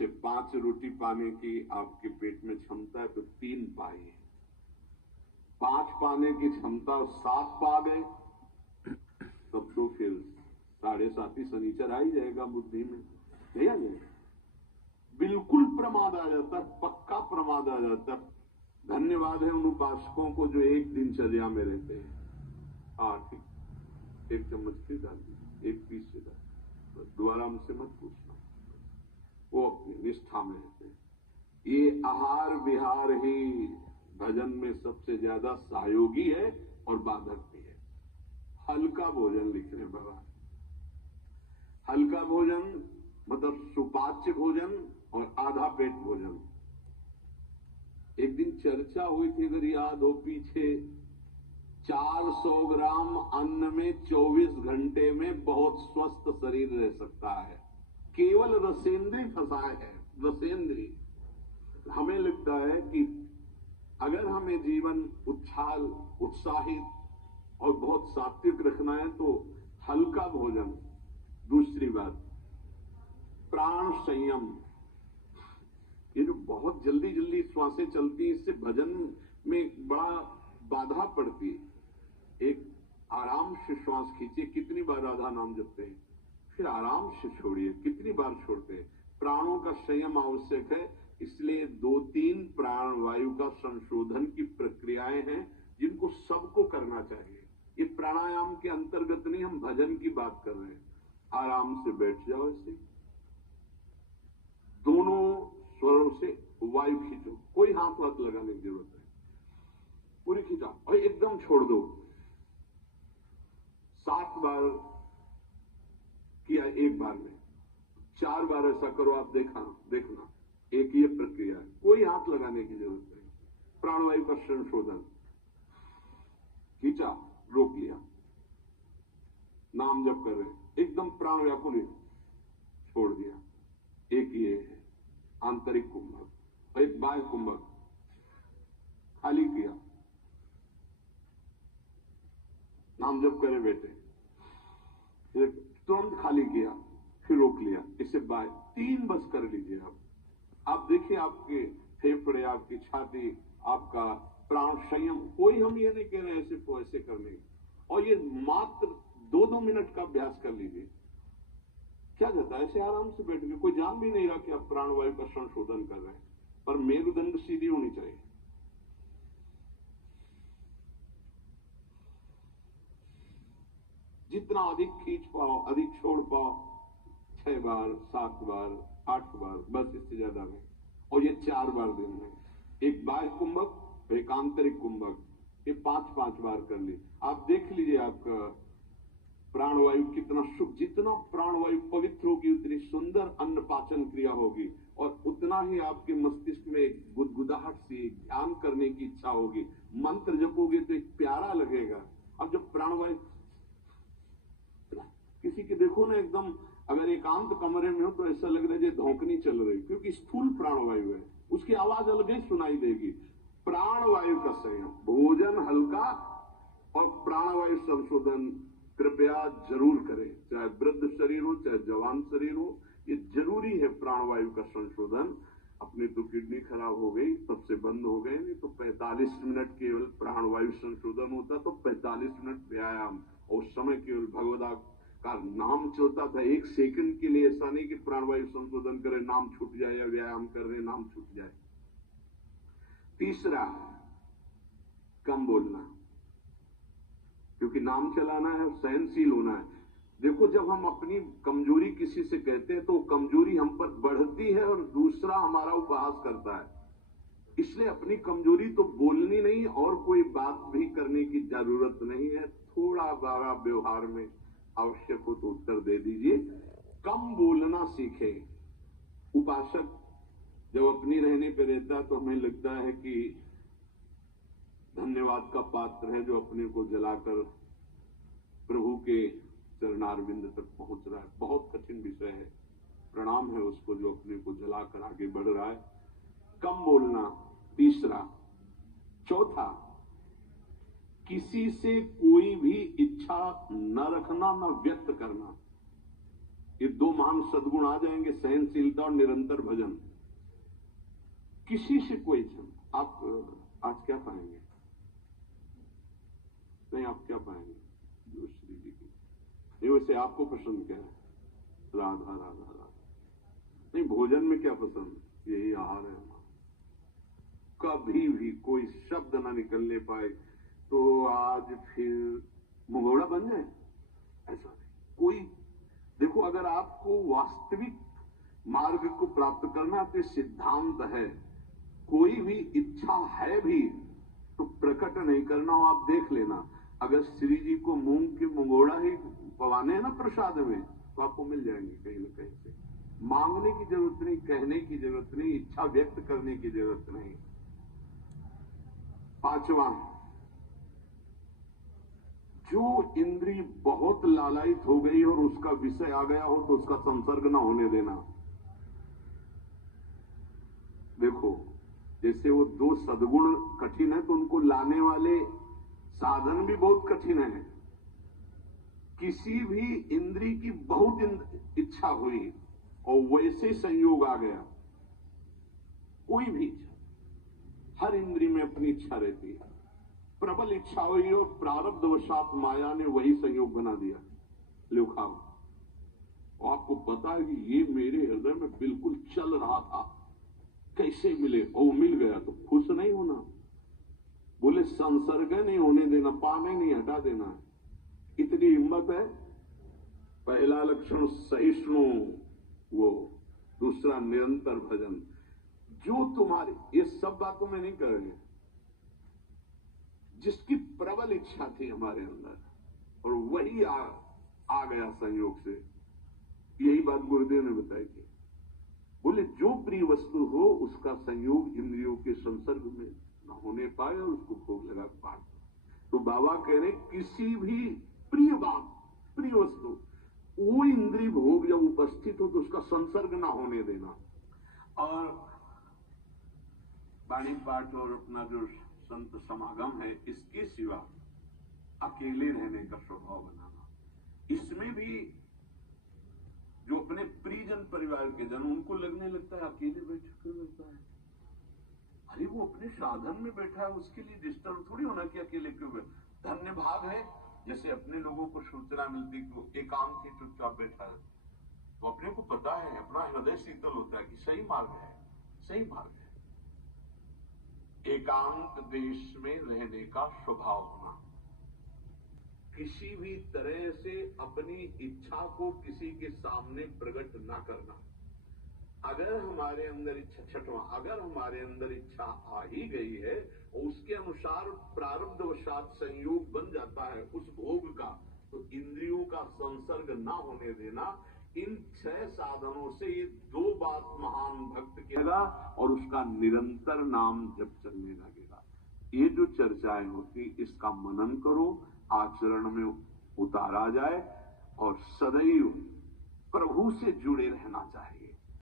जैसे 5 रोटी पाने की आपके पेट में क्षमता है तो 3 पाइए, 5 पाने की क्षमता 7 पा गए तब तो फिर 7.5 ही शनिचर आ ही जाएगा बुद्धि में, नहीं आ जाएगा? बिल्कुल प्रमाद आ जाता है, पक्का प्रमाद आ जाता है। धन्यवाद है उन उपासकों को जो एक दिनचर्या में रहते हैं। ठीक, 1 चम्मच से डाल दीजिए, 1 पीस से डाल, दोबारा हमसे मत पूछना, वो अपनी निष्ठा में रहते हैं। ये आहार विहार ही भजन में सबसे ज्यादा सहयोगी है और बाधक भी है। हल्का भोजन लिख रहे भगवान, हल्का भोजन मतलब सुपाच्य भोजन और आधा पेट भोजन। एक दिन चर्चा हुई थी, अगर याद हो पीछे, 400 ग्राम अन्न में 24 घंटे में बहुत स्वस्थ शरीर रह सकता है। केवल रसेंद्री फंसा है, रसेंद्री। हमें लगता है कि अगर हमें जीवन उछाल उत्साहित और बहुत सात्विक रखना है तो हल्का भोजन। दूसरी बात, प्राण संयम। ये जो बहुत जल्दी जल्दी श्वासें चलती है, इससे भजन में बड़ा बाधा पड़ती है। एक आराम से श्वास खींचिए, कितनी बार राधा नाम जपते हैं, फिर आराम से छोड़िए, कितनी बार छोड़ते हैं। प्राणों का संयम आवश्यक है, इसलिए 2-3 प्राण वायु का संशोधन की प्रक्रियाएं हैं जिनको सबको करना चाहिए। ये प्राणायाम के अंतर्गत नहीं, हम भजन की बात कर रहे हैं। आराम से बैठ जाओ, ऐसे दोनों स्वरों से वायु खींचो, कोई हाथ वाथ लगाने की जरूरत नहीं, पूरी खींचाओ और एकदम छोड़ दो। 7 बार किया एक बार में, 4 बार ऐसा करो, आप देखना एक ये प्रक्रिया है, कोई हाथ लगाने की जरूरत नहीं। प्राणवायु का संशोधन, खींचा, रोक लिया, नाम जप कर रहे, एकदम प्राण व्याकुल है, छोड़ दिया। एक ये है आंतरिक कुंभक और एक बाह्य कुंभक, खाली किया, नाम जप करे बैठे, फिर तुरंत खाली किया, फिर रोक लिया, इसे बाह्य 3 बस कर लीजिए। आप देखिए आपके फेफड़े, आपकी छाती, आपका प्राण संयम। कोई हम ये नहीं कह रहे ऐसे को ऐसे करने, और ये मात्र 2-2 मिनट का अभ्यास कर लीजिए। क्या जाता है, ऐसे आराम से बैठ के, कोई जान भी नहीं रहा कि आप प्राणवायु का संशोधन कर रहे हैं, पर मेरुदंड सीधी होनी चाहिए। जितना अधिक खींच पाओ, अधिक छोड़ पाओ, 6 बार, 7 बार, 8 बार, बस, इससे ज्यादा नहीं। और ये 4 बार दिन में, एक बाह्य कुंभक, एक आंतरिक कुंभक, ये 5-5 बार कर ली। आप देख लीजिए आपका प्राणवायु कितना सुख, जितना प्राणवायु पवित्र होगी उतनी सुंदर अन्न पाचन क्रिया होगी, और उतना ही आपके मस्तिष्क में एक गुदगुदाहट सी, ध्यान करने की इच्छा होगी। मंत्र जपोगे तो एक प्यारा लगेगा। अब जब प्राणवायु किसी के देखो ना, एकदम अगर एकांत कमरे में हो तो ऐसा लग रहा है जैसे धौंकनी चल रही, क्योंकि स्थूल प्राणवायु है, उसकी आवाज अलग ही सुनाई देगी। प्राणवायु का संयम, भोजन हल्का और प्राणवायु संशोधन कृपया जरूर करें, चाहे वृद्ध शरीर हो चाहे जवान शरीर हो, ये जरूरी है प्राणवायु का संशोधन। अपनी तो किडनी खराब हो गई, तब से बंद हो गए, नहीं तो 45 मिनट केवल प्राणवायु संशोधन होता तो 45 मिनट व्यायाम, और उस समय केवल भगवदा का नाम चलता था। 1 सेकंड के लिए ऐसा नहीं कि प्राणवायु संशोधन करे नाम छूट जाए, या व्यायाम कर रहे नाम छूट जाए। तीसरा, कम बोलना, क्योंकि नाम चलाना है और सहनशील होना है। देखो, जब हम अपनी कमजोरी किसी से कहते हैं तो कमजोरी हम पर बढ़ती है और दूसरा हमारा उपहास करता है। इसलिए अपनी कमजोरी तो बोलनी नहीं, और कोई बात भी करने की जरूरत नहीं है। थोड़ा बारा व्यवहार में आवश्यक हो तो उत्तर दे दीजिए। कम बोलना सीखे। उपासक जब अपनी रहने पर रहता है तो हमें लगता है कि धन्यवाद का पात्र है, जो अपने को जलाकर प्रभु के चरणारविंद तक पहुंच रहा है। बहुत कठिन विषय है, प्रणाम है उसको जो अपने को जलाकर आगे बढ़ रहा है। कम बोलना, तीसरा। चौथा, किसी से कोई भी इच्छा न रखना, न व्यक्त करना। ये दो महान सद्गुण आ जाएंगे, सहनशीलता और निरंतर भजन। किसी से कोई आप आज क्या पाएंगे? नहीं, आप क्या पाएंगे जो श्री जी की? नहीं, वैसे आपको पसंद क्या है? राधा राधा राधा। नहीं, भोजन में क्या पसंद? यही आहार है हमारा। कभी भी कोई शब्द ना निकलने पाए तो आज फिर मुंगौड़ा बन जाए, ऐसा नहीं। कोई देखो, अगर आपको वास्तविक मार्ग को प्राप्त करना तो सिद्धांत है, कोई भी इच्छा है भी तो प्रकट नहीं करना हो। आप देख लेना, अगर श्री जी को मूंग के मुंगोड़ा ही पवाने हैं ना प्रसाद में, तो आपको मिल जाएंगे कहीं ना कहीं से। मांगने की जरूरत नहीं, कहने की जरूरत नहीं, इच्छा व्यक्त करने की जरूरत नहीं। पांचवा, जो इंद्री बहुत लालायित हो गई और उसका विषय आ गया हो तो उसका संसर्ग ना होने देना। देखो, जैसे वो दो सद्गुण कठिन है तो उनको लाने वाले साधन भी बहुत कठिन है। किसी भी इंद्री की बहुत इच्छा हुई और वैसे संयोग आ गया, कोई भी इच्छा, हर इंद्री में अपनी इच्छा रहती है, प्रबल इच्छा हुई और प्रारब्धवशात माया ने वही संयोग बना दिया, लो खाओ। और आपको पता है कि ये मेरे हृदय में बिल्कुल चल रहा था, कैसे मिले? और मिल गया तो खुश नहीं होना, बोले संसर्ग नहीं होने देना, पाने नहीं हटा देना है। इतनी हिम्मत है। पहला लक्षण सहिष्णु, वो दूसरा निरंतर भजन। जो तुम्हारी, ये सब बातों में नहीं करेंगे, जिसकी प्रबल इच्छा थी हमारे अंदर और वही आ गया संयोग से, यही बात गुरुदेव ने बताई थी। बोले जो प्रिय वस्तु हो उसका संयोग इंद्रियों के संसर्ग में न होने पाए और उसको भोग लगा पाए। तो बाबा कह रहे किसी भी प्रिय बात, प्रिय वस्तु, वो इंद्रिय भोग जब उपस्थित हो तो उसका संसर्ग ना होने देना। और वाणी पाठ और अपना जो संत समागम है, इसके सिवा अकेले रहने का स्वभाव बनाना। इसमें भी जो अपने परिजन परिवार के जन, उनको लगने लगता है अकेले बैठे क्यों रहता है? अरे वो अपने साधन में बैठा है, उसके लिए डिस्टर्ब थोड़ी होना कि अकेले क्यों बैठा। धन्य भाग है, जैसे अपने लोगों को सूचना मिलती कि वो एकांत ही चुपचाप बैठा है, तो अपने को पता है, अपना हृदय शीतल होता है कि सही मार्ग है, सही मार्ग है। एकांत देश में रहने का स्वभाव होना, किसी भी तरह से अपनी इच्छा को किसी के सामने प्रकट ना करना। अगर हमारे अंदर इच्छा, छठवां, अगर हमारे अंदर इच्छा आ ही गई है और उसके अनुसार प्रारब्धवशात संयोग बन जाता है उस भोग का, तो इंद्रियों का संसर्ग ना होने देना। इन 6 साधनों से ये 2 बात महान भक्त कहेगा और उसका निरंतर नाम जब चलने लगेगा। ये जो चर्चाएं होती, इसका मनन करो, आचरण में उतारा जाए और सदैव प्रभु से जुड़े रहना चाहिए।